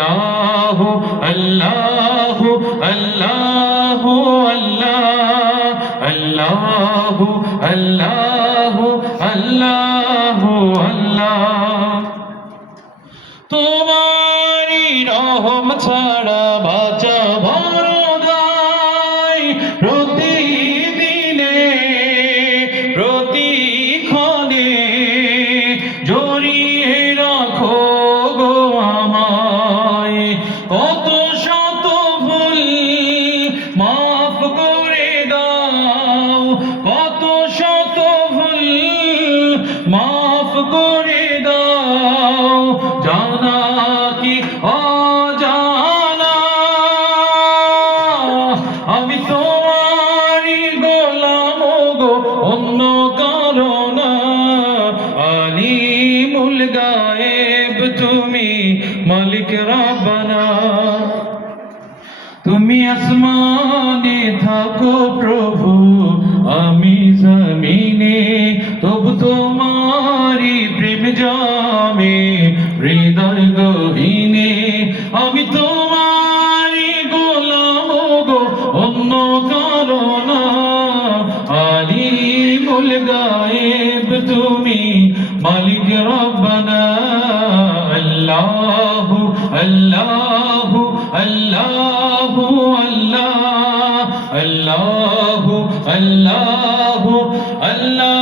আল্লাহু আল্লাহু আল্লাহু আল্লাহু আল্লাহু আল্লাহু আল্লাহ। তোমারি রহম ছাড়া বাঁচা বড় দায়, প্রতিদিনে প্রতিক্ষণে জড়িয়ে রাখো গো আমায়। কত শত ভুল মাফ করে দাও, কত শত ভুল মাফ করে দাও, জানা কি অজানা আমি তোমারই গোলাম গো, অন্য কারো না। আলিমুল গায়েব তুমি, মালিক রব্বানা। তুমি আসমানে থাকো প্রভু, আমি জমিনে, তবু তোমারি প্রেম জামে হৃদয় গহীনে। আমি তোমারি গোলাম গো, অন্য কারো না। আলিমুল গায়েব তুমি, মালিক রব্বানা। আল্লাহু আল্লাহু আল্লাহু আল্লাহ, আল্লাহু আল্লাহু আল্লাহ।